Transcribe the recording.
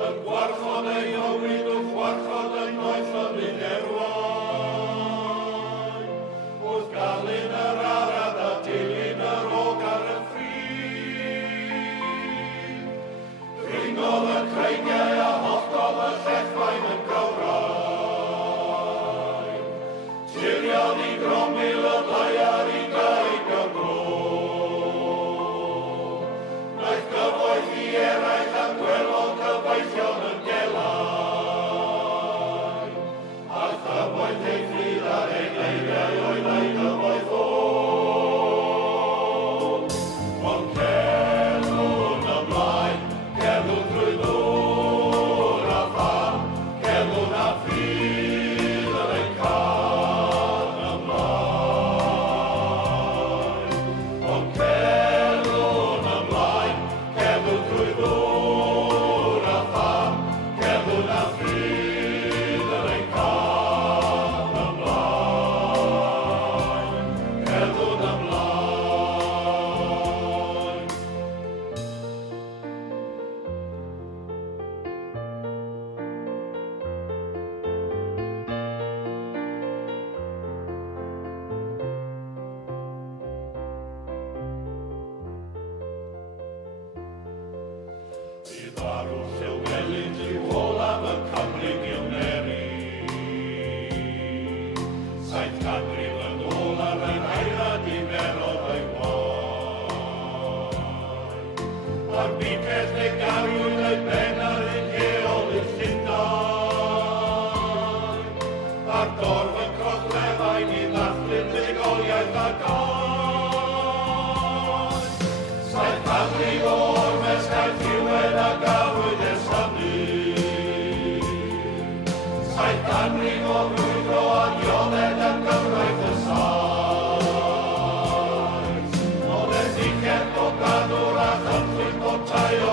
Yn gwarchod ei hywyd o chwarchod yn noeth o minerwau. Wrth galyn yr arad a dilyn yr og ar y ffryd. Ringodd y creigiau a hollol y llechfain yn gawrau. Tiriodd i gromil y blaiar i gaig y gro. Naeth gyfoeth i eraill a gwelodd cyfeillion yn gelau. A chyfoeth ei ffryd ar ei leiriau oedd ei gyfoeth o. Ond celwn ymlaen, celwn drwy ddŵr a pham, celwn a ffydd yr ein can ymlaen. Ond celwn ymlaen, celwn drwy ddŵr a pham, celwn a ffydd yr ein can ymlaen. Celwn ymlaen. Bydd farw Llywelyn dyw olaf y Cymru gilneri. Saith ganrif yn ôl ar ein haerad i ferodd ei waed. Ar biced neu garwyd ei bennar yn heol i'r Llundain. Ar dorf yn crochlefau ni ddathlu'n buddugoliaeth a gael. Saith ganrif o ormes gael diwedd a gafwyd ers hynny. Saith ganrif o frwydro a diodded ar gyfraith y saith. Oedd e'n diced o gadwr a chymllwyd o taio